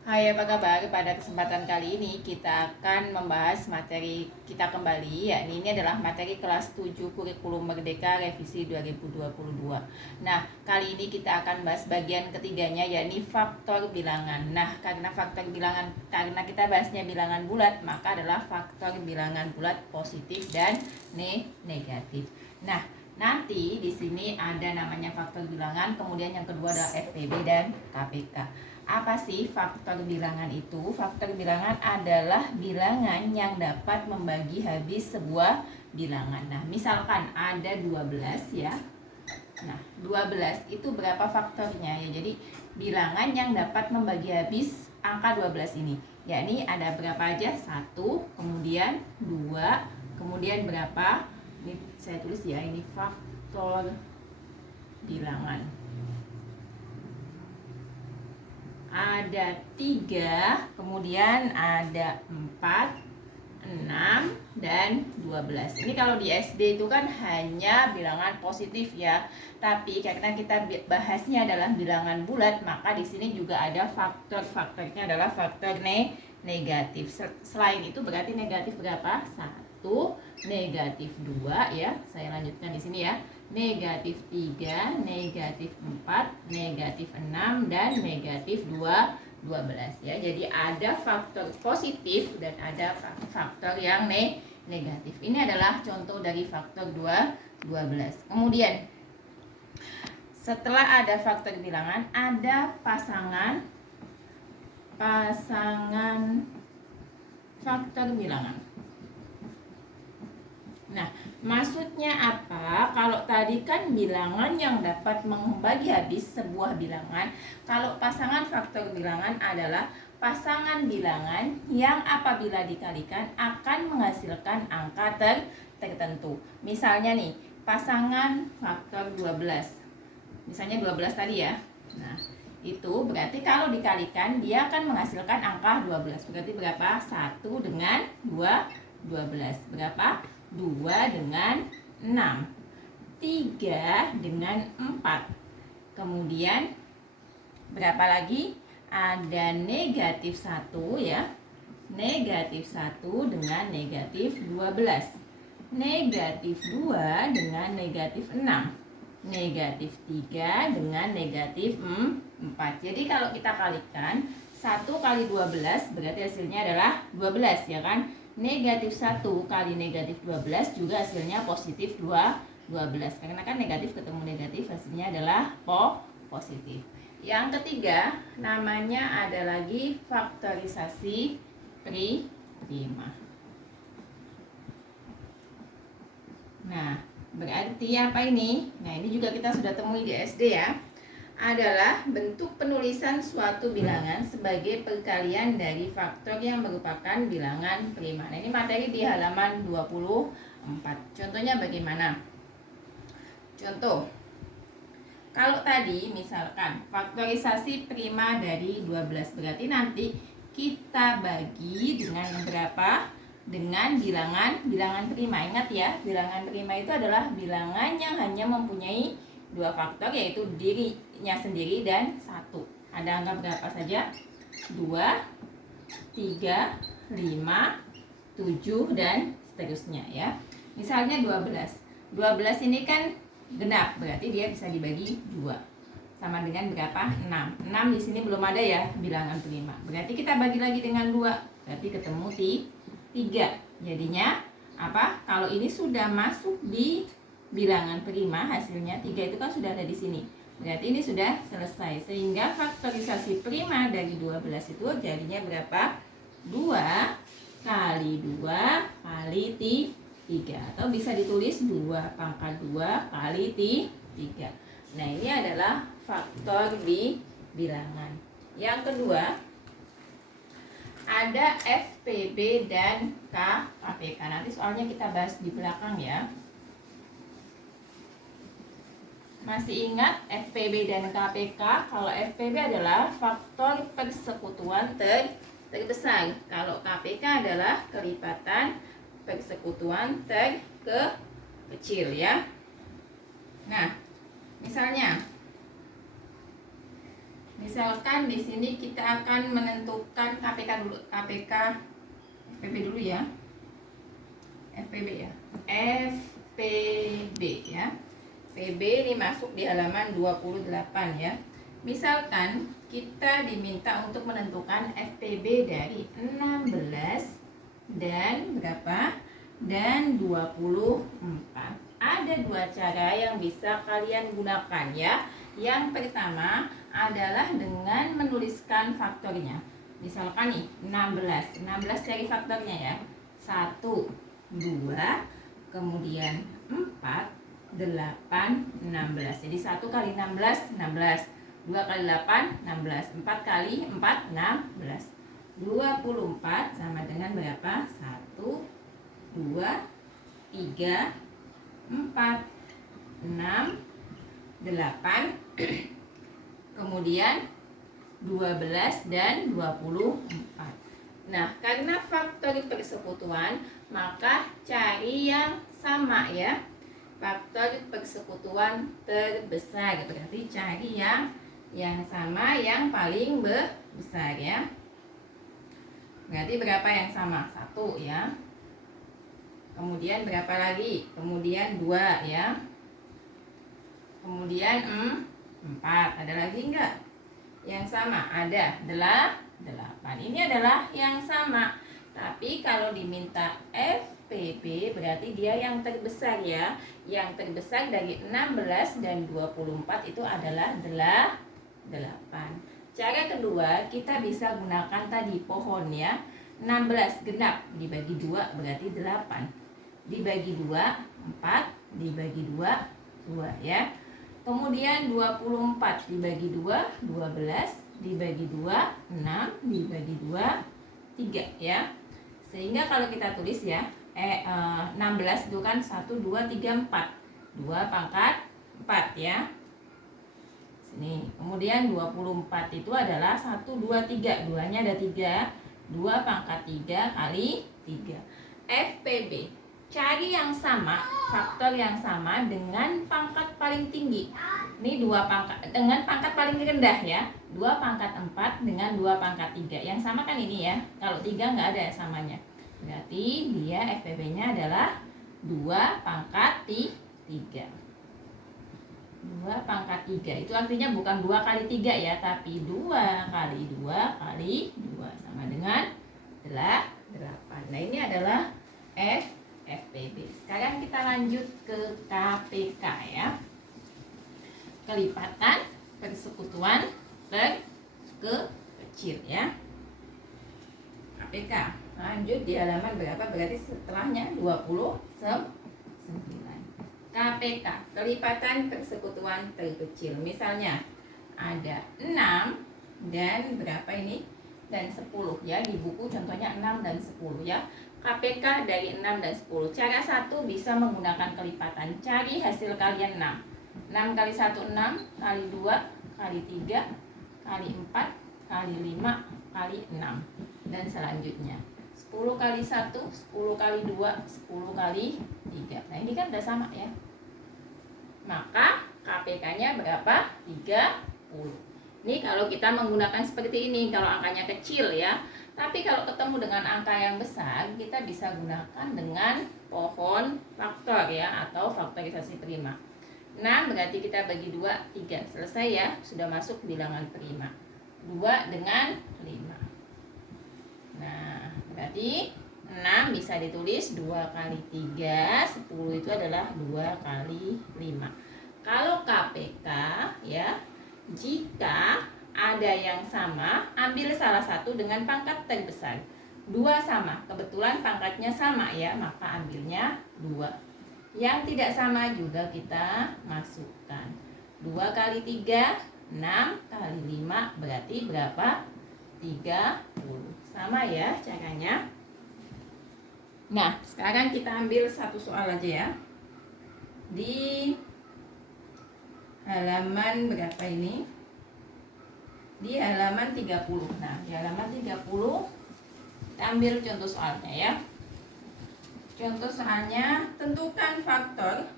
Hai, apa kabar? Pada kesempatan kali ini kita akan membahas materi kita kembali, yakni ini adalah materi kelas 7 Kurikulum Merdeka Revisi 2022. Nah, kali ini kita akan bahas bagian ketiganya, yakni faktor bilangan. Nah, karena kita bahasnya bilangan bulat, maka adalah faktor bilangan bulat positif dan negatif. Nah, nanti di sini ada namanya faktor bilangan, kemudian yang kedua adalah FPB dan KPK. Apa sih faktor bilangan itu? Faktor bilangan adalah bilangan yang dapat membagi habis sebuah bilangan. Nah, misalkan ada 12 ya. Nah, 12 itu berapa faktornya ya? Jadi, bilangan yang dapat membagi habis angka 12 ini. Yakni ada berapa aja? 1, kemudian 2, kemudian berapa? Ini saya tulis ya, ini faktor bilangan. Ada 3, kemudian ada 4, 6, dan 12. Ini kalau di SD itu kan hanya bilangan positif ya. Tapi karena kita bahasnya adalah bilangan bulat, maka di sini juga ada faktornya adalah faktor negatif. Selain itu berarti negatif berapa? 1, negatif 2 ya. Saya lanjutkan di sini ya. Negatif 3, negatif 4, negatif 6, dan negatif 12 ya. Jadi ada faktor positif dan ada faktor yang negatif. Ini adalah contoh dari faktor 12. Kemudian setelah ada faktor bilangan, ada pasangan faktor bilangan. Nah, maksudnya apa? Kalau tadi kan bilangan yang dapat membagi habis sebuah bilangan. Kalau pasangan faktor bilangan adalah pasangan bilangan yang apabila dikalikan akan menghasilkan angka tertentu. Misalnya nih, pasangan faktor 12. Misalnya 12 tadi ya. Nah, itu berarti kalau dikalikan dia akan menghasilkan angka 12. Berarti berapa? 1 dengan 2, 12. Berapa? 2 dengan 6, 3 dengan 4. Kemudian berapa lagi? Ada negatif 1 ya. Negatif 1 dengan negatif 12. Negatif 2 dengan negatif 6. Negatif 3 dengan negatif 4. Jadi kalau kita kalikan 1 kali 12 berarti hasilnya adalah 12 ya kan? Negatif 1 kali negatif 12 juga hasilnya positif 12. Karena kan negatif ketemu negatif hasilnya adalah positif. Yang ketiga namanya ada lagi faktorisasi prima. Nah, berarti apa ini? Nah, ini juga kita sudah temui di SD ya. Adalah bentuk penulisan suatu bilangan sebagai perkalian dari faktor yang merupakan bilangan prima. Nah, ini materi di halaman 24. Contohnya bagaimana? Contoh, kalau tadi misalkan faktorisasi prima dari 12, berarti nanti kita bagi dengan berapa? Dengan bilangan prima. Ingat ya, bilangan prima itu adalah bilangan yang hanya mempunyai 2 faktor, yaitu dirinya sendiri dan 1. Ada angka berapa saja? 2, 3, 5, 7, dan seterusnya ya. Misalnya 12. 12 ini kan genap, berarti dia bisa dibagi 2. Sama dengan berapa? 6. 6 di sini belum ada ya bilangan prima. Berarti kita bagi lagi dengan 2. Berarti ketemu 3. Jadinya apa? Kalau ini sudah masuk di bilangan prima, hasilnya 3 itu kan sudah ada di sini. Berarti ini sudah selesai. Sehingga faktorisasi prima dari 12 itu jadinya berapa? 2 kali 2 kali 3. Atau bisa ditulis 2 pangkat 2 kali 3. Nah, ini adalah faktor di bilangan. Yang kedua, ada FPB dan KPK. Nanti soalnya kita bahas di belakang ya. Masih ingat FPB dan KPK? Kalau FPB adalah faktor persekutuan terbesar. Kalau KPK adalah kelipatan persekutuan terkecil ya. Nah, misalnya Misalkan di sini kita akan menentukan KPK dulu, FPB dulu ya. FPB ya. FPB ya. PB ini masuk di halaman 28 ya. Misalkan kita diminta untuk menentukan FPB dari 16 dan berapa? Dan 24. Ada dua cara yang bisa kalian gunakan ya. Yang pertama adalah dengan menuliskan faktornya. Misalkan nih 16 cari faktornya ya. 1, 2, kemudian 4, 8, 16. Jadi 1 kali 16, 16. 2 kali 8, 16. 4 kali 4, 16. 24 sama dengan berapa? 1, 2, 3, 4, 6, 8, kemudian 12 dan 24. Nah, karena faktor persekutuan, maka cari yang sama ya. Faktor persekutuan terbesar, berarti cari yang sama, yang paling besar ya. Berarti berapa yang sama? 1 ya. Kemudian berapa lagi? Kemudian 2 ya. Kemudian 4. Ada lagi enggak yang sama? Ada. 8. Ini adalah yang sama. Tapi kalau diminta FPB berarti dia yang terbesar ya. Yang terbesar dari 16 dan 24 itu adalah 8. Cara kedua, kita bisa gunakan tadi pohon ya. 16 genap dibagi 2 berarti 8. Dibagi 2, 4. Dibagi 2, 2 ya. Kemudian 24 dibagi 2, 12. Dibagi 2, 6. Dibagi 2, 3 ya. Sehingga kalau kita tulis ya, 16 itu kan 1, 2, 3, 4. 2 pangkat 4 ya. Sini. Kemudian 24 itu adalah 1, 2, 3. 2-nya ada 3. 2 pangkat 3 kali 3. FPB. Cari yang sama, faktor yang sama dengan pangkat paling tinggi. Ini 2 pangkat dengan pangkat paling rendah ya. 2 pangkat 4 dengan 2 pangkat 3. Yang sama kan ini ya. Kalau 3 nggak ada samanya. Berarti dia FPB-nya adalah 2 pangkat 3. 2 pangkat 3. Itu artinya bukan 2 kali 3 ya, tapi 2 kali 2 kali 2 sama dengan 8. Nah, ini adalah FPB. Sekarang kita lanjut ke KPK ya. Kelipatan persekutuan terkecil ya. KPK. Lanjut di halaman berapa? Berarti setelahnya 29. KPK, kelipatan persekutuan terkecil. Misalnya ada 6 dan berapa ini? Dan 10 ya. Di buku contohnya 6 dan 10 ya. KPK dari 6 dan 10. Cara 1 bisa menggunakan kelipatan. Cari hasil kalian 6. 6 kali 1 6, kali 2 kali 3 kali 4 kali 5 kali 6 dan selanjutnya 10 kali 1, 10 kali 2, 10 kali 3. Nah, ini kan udah sama ya. Maka KPK-nya berapa? 30. Ini kalau kita menggunakan seperti ini, kalau angkanya kecil ya. Tapi kalau ketemu dengan angka yang besar, kita bisa gunakan dengan pohon faktor ya, atau faktorisasi prima. 6 berarti kita bagi 2, 3. Selesai ya, sudah masuk bilangan prima. 2 dengan 5. Nah, berarti 6 bisa ditulis 2 kali 3, 10 itu adalah 2 kali 5. Kalau KPK ya, jika ada yang sama, ambil salah satu dengan pangkat terbesar. 2 sama, kebetulan pangkatnya sama ya, maka ambilnya 2. Yang tidak sama juga kita masukkan. 2 kali 3, 6 kali 5 berarti berapa? 30. Sama ya caranya. Nah, sekarang kita ambil satu soal aja ya. Di halaman berapa ini? Di halaman 30. Nah, di halaman 30 kita ambil contoh soalnya ya. Contoh soalnya, tentukan faktor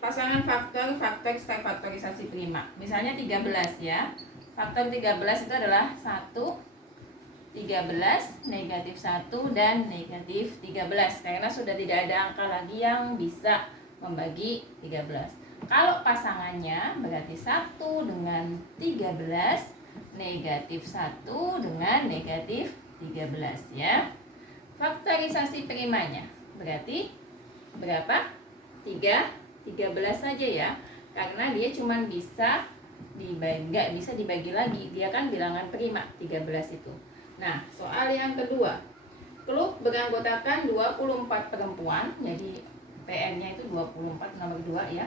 pasangan faktor, faktor, faktorisasi prima. Misalnya 13 ya. Faktor 13 itu adalah 1, 13, negatif 1, dan negatif 13. Karena sudah tidak ada angka lagi yang bisa membagi 13. Kalau pasangannya berarti 1 dengan 13, negatif 1 dengan negatif 13 ya. Faktorisasi primanya berarti berapa? 13 saja ya. Karena dia cuma bisa dibagi, nggak bisa dibagi lagi. Dia kan bilangan prima 13 itu. Nah, soal yang kedua. Klub beranggotakan 24 perempuan, jadi PN-nya itu 24 nomor 2 ya.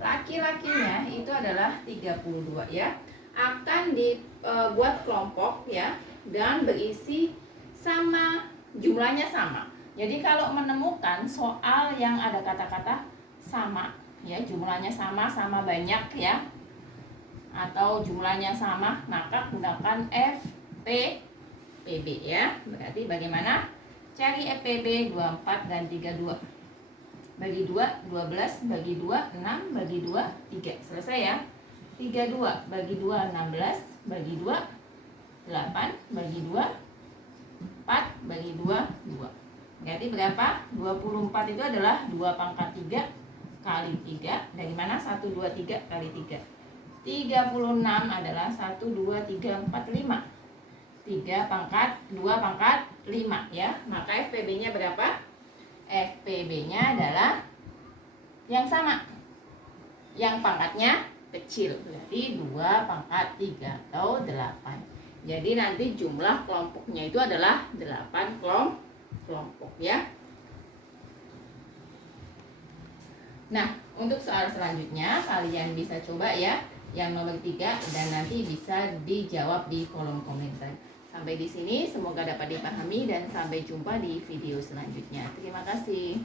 Laki-lakinya itu adalah 32 ya. Akan dibuat kelompok ya dan berisi sama, jumlahnya sama. Jadi kalau menemukan soal yang ada kata-kata sama ya, jumlahnya sama, sama banyak ya, atau jumlahnya sama, maka gunakan FPB ya. Berarti bagaimana? Cari FPB 24 dan 32. Bagi 2, 12, bagi 2, 6, bagi 2, 3. Selesai ya. 32 bagi 2, 16, bagi 2, 8, bagi 2, 4, bagi 2, 2. Berarti berapa? 24 itu adalah 2 pangkat 3 kali 3. Dari mana? 1, 2, 3 kali 3. 36 adalah 1, 2, 3, 4, 5. 3 pangkat 2 pangkat 5 ya. Maka FPB-nya berapa? FPB-nya adalah yang sama, yang pangkatnya kecil, berarti 2 pangkat 3 atau 8. Jadi nanti jumlah kelompoknya itu adalah 8 kelompok ya. Nah, untuk soal selanjutnya kalian bisa coba ya yang nomor 3 dan nanti bisa dijawab di kolom komentar. Sampai di sini semoga dapat dipahami dan sampai jumpa di video selanjutnya. Terima kasih.